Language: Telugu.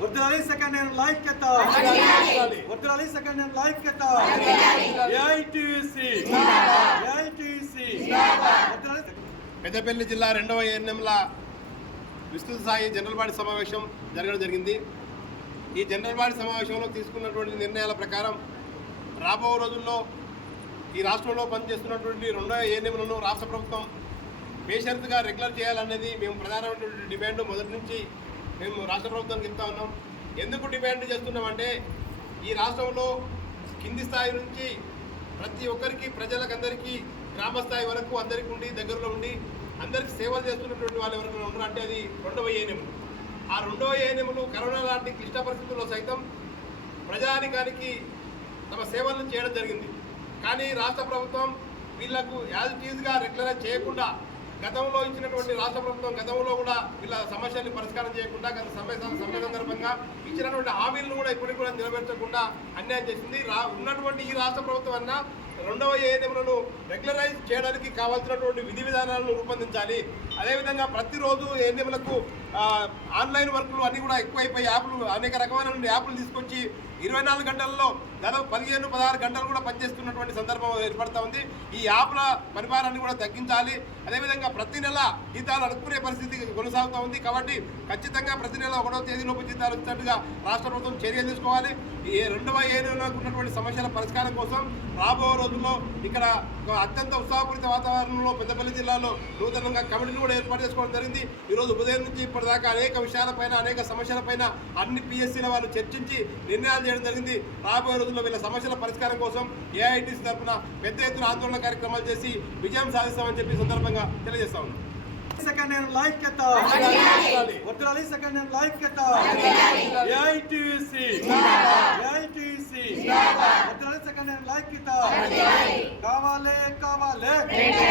వర్దిలాలి సెకండ్ హ్యాండ్ లైక్యత వర్దిలాలి సెకండ్ నేను లైక్యత ఏఐటీసీ ఏఐటీసీ వర్దిలాలి పెద్దపల్లి జిల్లా రెండవ ఎన్ఎంల విస్తృత స్థాయి జనరల్ బాడీ సమావేశం జరగడం జరిగింది. ఈ జనరల్ బాడీ సమావేశంలో తీసుకున్నటువంటి నిర్ణయాల ప్రకారం రాబో రోజుల్లో ఈ రాష్ట్రంలో పనిచేస్తున్నటువంటి రెండవ ఏఎన్ఎంలను రాష్ట్ర ప్రభుత్వం పేషెంట్గా రెగ్యులర్ చేయాలనేది మేము ప్రధానమైనటువంటి డిమాండ్ మొదటి నుంచి మేము రాష్ట్ర ప్రభుత్వానికి ఇస్తా ఉన్నాం. ఎందుకు డిమాండ్ చేస్తున్నామంటే ఈ రాష్ట్రంలో కింది స్థాయి నుంచి ప్రతి ఒక్కరికి ప్రజలకందరికీ గ్రామ స్థాయి వరకు అందరికీ ఉండి దగ్గరలో ఉండి అందరికీ సేవలు చేస్తున్నటువంటి వాళ్ళు ఎవరైనా ఉన్నారో అంటే అది రెండవ ఏఎన్ఎంలు ఆ రెండవ ఏఎన్ఎంలు కరోనా లాంటి క్లిష్ట పరిస్థితుల్లో సైతం ప్రజానికానికి తమ సేవలను చేయడం జరిగింది. కానీ రాష్ట్ర ప్రభుత్వం వీళ్ళకు యాజ్ టీజ్గా రెగ్యులరైజ్ చేయకుండా గతంలో ఇచ్చినటువంటి రాష్ట్ర ప్రభుత్వం గతంలో కూడా వీళ్ళ సమస్యల్ని పరిష్కారం చేయకుండా గత సమ్మె సమ్మె సందర్భంగా ఇచ్చినటువంటి హామీలను కూడా ఇప్పటికి కూడా నిలబెట్టకుండా అన్యాయం చేసింది. రా ఉన్నటువంటి ఈ రాష్ట్ర ప్రభుత్వం అన్న రెండవ ఏఎన్ఎంలను రెగ్యులరైజ్ చేయడానికి కావాల్సినటువంటి విధి విధానాలను రూపొందించాలి. అదేవిధంగా ప్రతిరోజు ఏఎన్ఎంలకు ఆన్లైన్ వర్కులు అన్నీ కూడా ఎక్కువైపోయి యాప్లు అనేక రకమైన యాప్లు తీసుకొచ్చి ఇరవై నాలుగు గంటల్లో దాదాపు పదిహేను పదహారు గంటలు కూడా పనిచేస్తున్నటువంటి సందర్భం ఏర్పడతా ఉంది. ఈ యాప్ల పరిమాణాన్ని కూడా తగ్గించాలి. అదేవిధంగా ప్రతి నెల జీతాలు అనుకునే పరిస్థితి కొనసాగుతూ ఉంది. కాబట్టి ఖచ్చితంగా ప్రతి నెల ఒకటో తేదీలోపు జీతాలు వచ్చినట్టుగా రాష్ట్ర ప్రభుత్వం చర్యలు తీసుకోవాలి. ఈ రెండవ ఏరియాలో ఉన్నటువంటి సమస్యల పరిష్కారం కోసం రాబో రోజుల్లో ఇక్కడ అత్యంత ఉత్సాహపూరిత వాతావరణంలో పెద్దపల్లి జిల్లాలో నూతనంగా కమిటీలు కూడా ఏర్పాటు చేసుకోవడం జరిగింది. ఈరోజు ఉదయం నుంచి ఇప్పటిదాకా అనేక విషయాలపైన అనేక సమస్యలపైన అన్ని పిఎస్సీల వాళ్ళు చర్చించి నిర్ణయాలు చేయడం జరిగింది. రాబోయే రోజుల్లో వీళ్ళ సమస్యల పరిష్కారం కోసం ఏఐటీసీ తరఫున పెద్ద ఎత్తున ఆందోళన కార్యక్రమాలు చేసి విజయం సాధిస్తామని చెప్పి సందర్భంగా తెలియజేస్తా ఉన్నాం. సెకండ్ హ్యాండ్ లైక్యత వర్దిలాలి సెకండ్ హ్యాండ్ లైక్యత ఏఐటీసీ ఏఐటీసీ లైక్యత కావాలే కావాలే. కావాలే